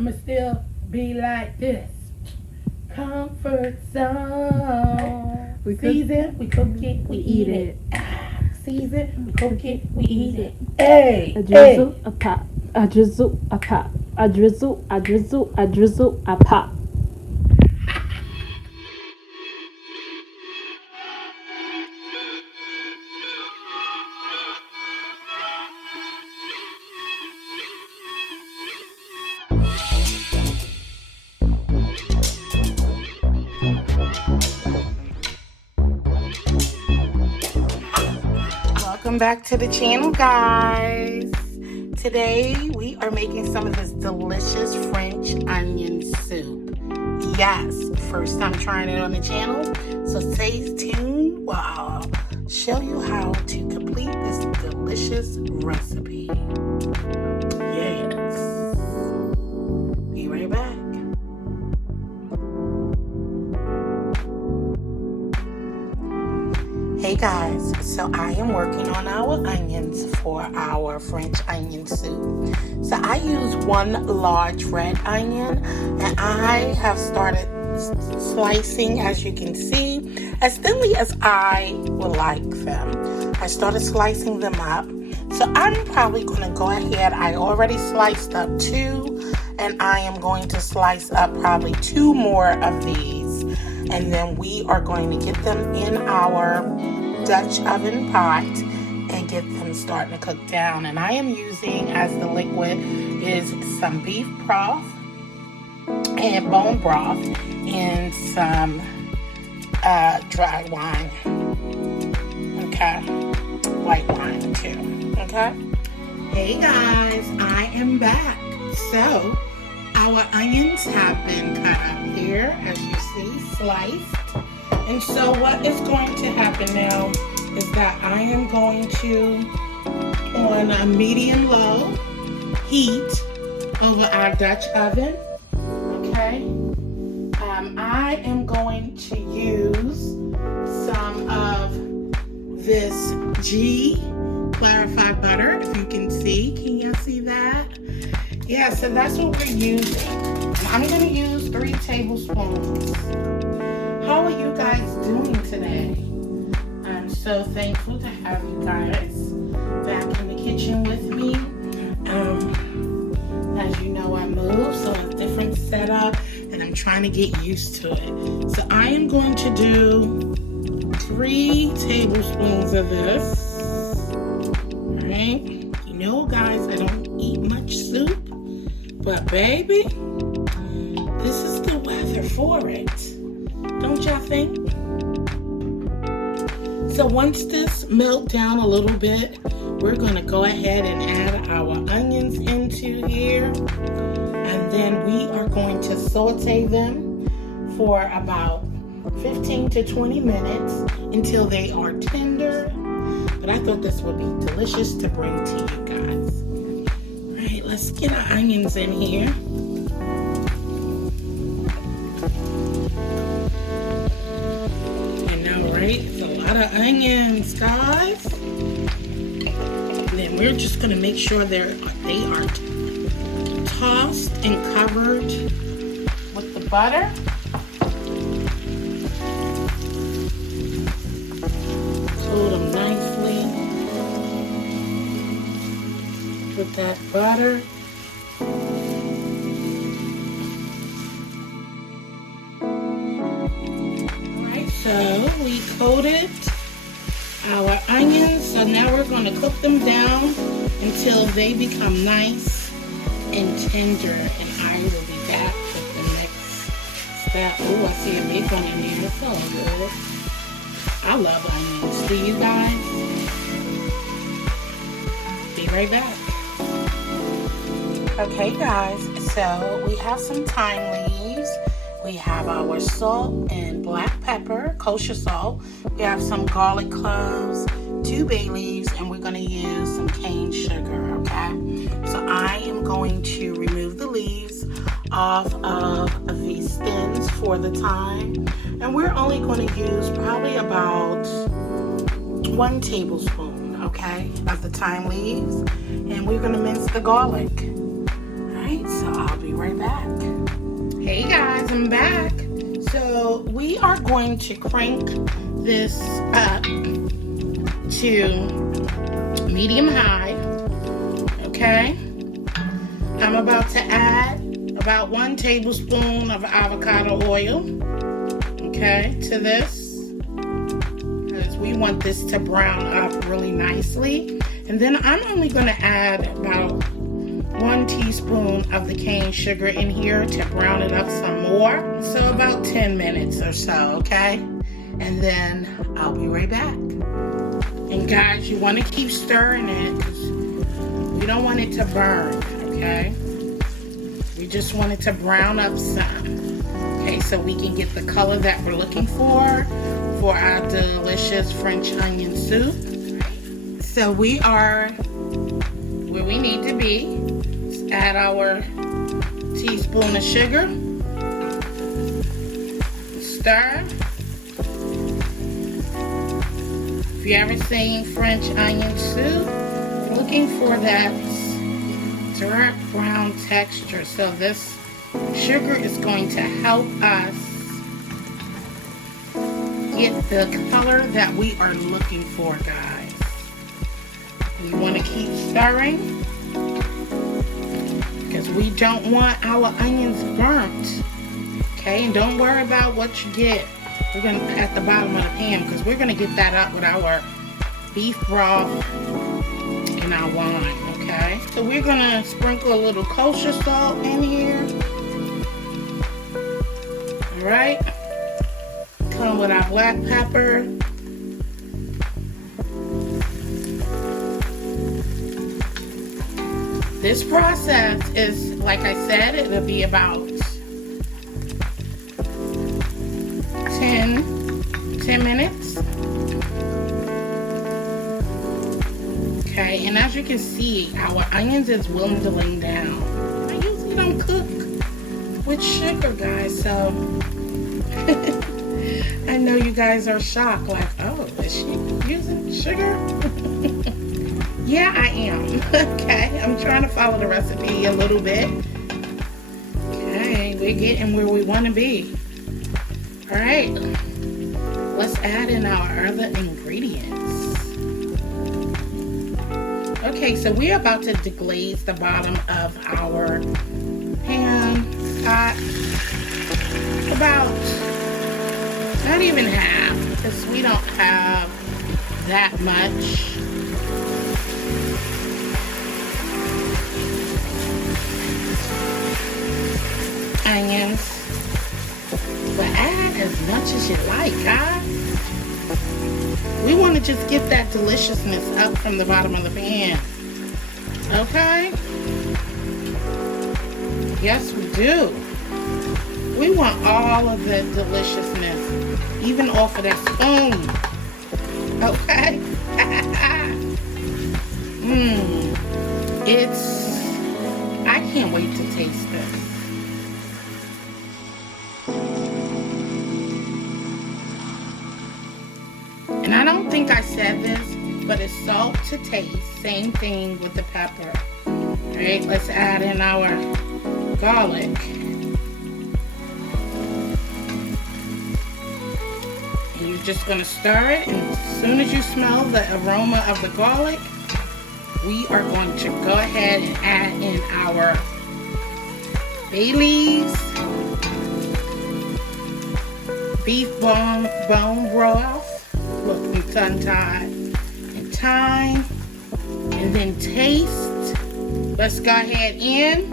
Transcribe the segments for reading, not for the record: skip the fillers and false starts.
I'ma still be like this. Comfort zone. We cook, season, we cook it, we eat it. Season, we cook it, we eat it. A Hey, drizzle, a pop. A drizzle, a pop. A drizzle, a drizzle, a drizzle, a pop. Welcome back to the channel, guys. Today we are making some of this delicious French onion soup. Yes, first time trying it on the channel, so stay tuned while I'll show you how to complete this delicious recipe. Yes. Be right back. Hey guys, so I am working on our onions for our French onion soup. So I use one large red onion, and I have started slicing, as you can see, as thinly as I would like them. I started slicing them up. So I'm probably going to go ahead. I already sliced up 2, and I am going to slice up probably 2 more of these. And then we are going to get them in our Dutch oven pot and get them starting to cook down. And I am using, as the liquid, is some beef broth and bone broth and some dry wine. Okay, white wine too. Okay. Hey guys, I am back. So our onions have been cut up here, as you see, sliced. And so what is going to happen now is that I am going to, on a medium-low heat over our Dutch oven, okay, I am going to use some of this G clarified butter, if you can see. Can you see that? Yeah, so that's what we're using. I'm going to use 3 tablespoons. How are you guys doing today? I'm so thankful to have you guys back in the kitchen with me. As you know, I moved, so it's a different setup, and I'm trying to get used to it. So I am going to do 3 tablespoons of this. All right. You know, guys, I don't eat much soup. But baby, this is the weather for it. Don't y'all think? So once this melts down a little bit, we're going to go ahead and add our onions into here. And then we are going to saute them for about 15 to 20 minutes until they are tender. But I thought this would be delicious to bring to you guys. Let's get our onions in here. And now, right, it's a lot of onions, guys. And then we're just gonna make sure they are tossed and covered with the butter. Coat them nicely with that butter. Alright, so we coated our onions, so now we're going to cook them down until they become nice and tender, and I will be back with the next step. Oh, I see a big one in here. It's all good. I love onions. Do you guys? Be right back. Okay guys, so we have some thyme leaves, we have our salt and black pepper, kosher salt, we have some garlic cloves, 2 bay leaves, and we're going to use some cane sugar, okay? So I am going to remove the leaves off of the stems for the thyme, and we're only going to use probably about 1 tablespoon, okay, of the thyme leaves, and we're going to mince the garlic. So I'll be right back. Welcome back. So we are going to crank this up to medium high. Okay. I'm about to add about 1 tablespoon of avocado oil, okay, to this, because we want this to brown up really nicely. And then I'm only going to add about 1 teaspoon of the cane sugar in here to brown it up some more. So about 10 minutes or so, okay? And then I'll be right back. And guys, you want to keep stirring it because we don't want it to burn, okay? We just want it to brown up some. Okay, so we can get the color that we're looking for our delicious French onion soup. So we are where we need to be. Let's add our teaspoon of sugar. Stir. If you ever seen French onion soup, looking for that dark brown texture. So this sugar is going to help us get the color that we are looking for, guys. We want to keep stirring because we don't want our onions burnt. Okay, and don't worry about what you get. We're gonna at the bottom of the pan because we're gonna get that up with our beef broth and our wine. Okay, so we're gonna sprinkle a little kosher salt in here. All right, come with our black pepper. This process is, like I said, it'll be about 10 minutes. Okay, and as you can see, our onions is dwindling down. I usually don't cook with sugar, guys, so I know you guys are shocked, like, oh, is she using sugar? Yeah, I am. Okay, I'm trying to follow the recipe a little bit. Okay, we're getting where we want to be. All right, let's add in our other ingredients. Okay, so we're about to deglaze the bottom of our pan pot. About, not even half, because we don't have that much. Onions. But add as much as you like, guys. We want to just get that deliciousness up from the bottom of the pan. Okay? Yes, we do. We want all of the deliciousness, even off of that spoon. Okay? I can't wait to taste this. And I don't think I said this, but it's salt to taste. Same thing with the pepper. All right, let's add in our garlic. And you're just gonna stir it, and as soon as you smell the aroma of the garlic, we are going to go ahead and add in our bay leaves, beef bone broth, look, and and thyme, and then taste. Let's go ahead and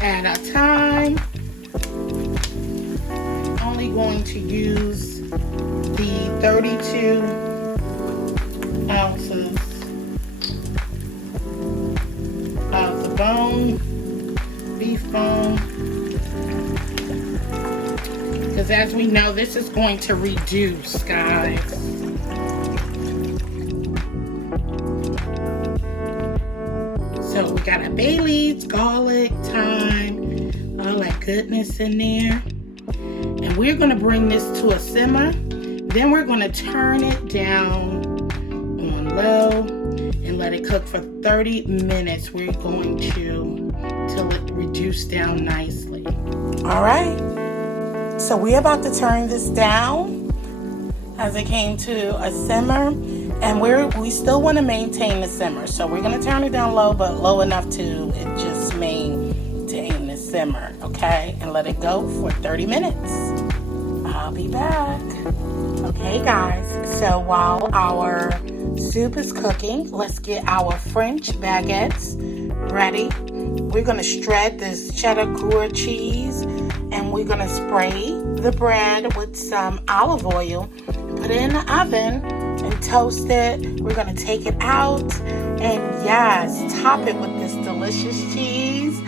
add our thyme. Only going to use the 32 ounces of the bone, beef bone. Because as we know, this is going to reduce, guys. So we got our bay leaves, garlic, thyme, all that goodness in there. And we're going to bring this to a simmer. Then we're going to turn it down on low and let it cook for 30 minutes. We're going to till it reduce down nicely. All right. So we're about to turn this down as it came to a simmer, and we still want to maintain the simmer. So we're going to turn it down low, but low enough to it just maintain the simmer, okay? And let it go for 30 minutes. I'll be back. Okay, guys. So while our soup is cooking, let's get our French baguettes ready. We're going to shred this cheddar gourd cheese, and we're going to spray the bread with some olive oil, put it in the oven, and toast it. We're going to take it out, and yes, top it with this delicious cheese.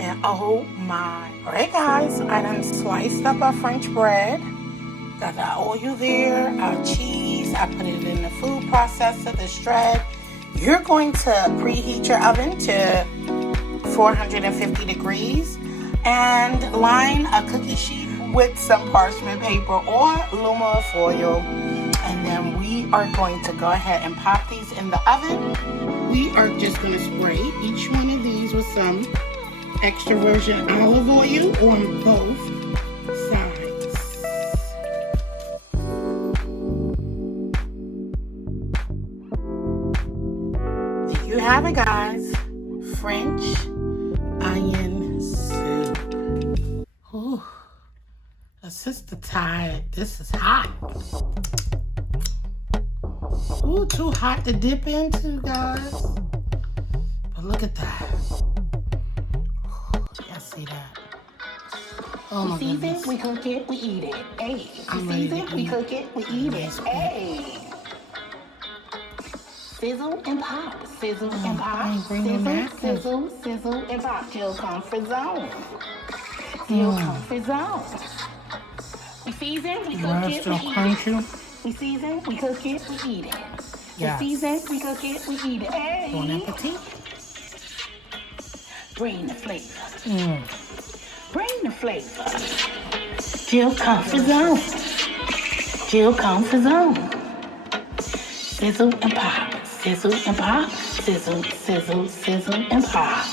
And oh my. All right, guys, I done sliced up our French bread. Got the oil there, our cheese. I put it in the food processor, the shred. You're going to preheat your oven to 450 degrees and line a cookie sheet with some parchment paper or aluminum foil. And then we are going to go ahead and pop these in the oven. We are just going to spray each one of these with some extra virgin olive oil on both sides. There you have it, guys. French onion soup. Ooh, a sister tired. This is hot. Ooh, too hot to dip into, guys. But look at that. Y'all see that? Oh my goodness. We cook it, we eat it. Hey, we season, we cook it, we eat it. Hey. Sizzle and pop, sizzle and pop, sizzle, sizzle and pop. Jill comfort zone. Jill comfort zone. We season, we cook it, we eat it. We season, we cook it, we eat it. Yes. We season, we cook it, we eat it. Hey. Bon appetit. Bring the flavor. Bring the flavor. Jill comfort zone. Jill comfort zone. Sizzle and pop. Sizzle and pop. Sizzle, sizzle, sizzle and pop.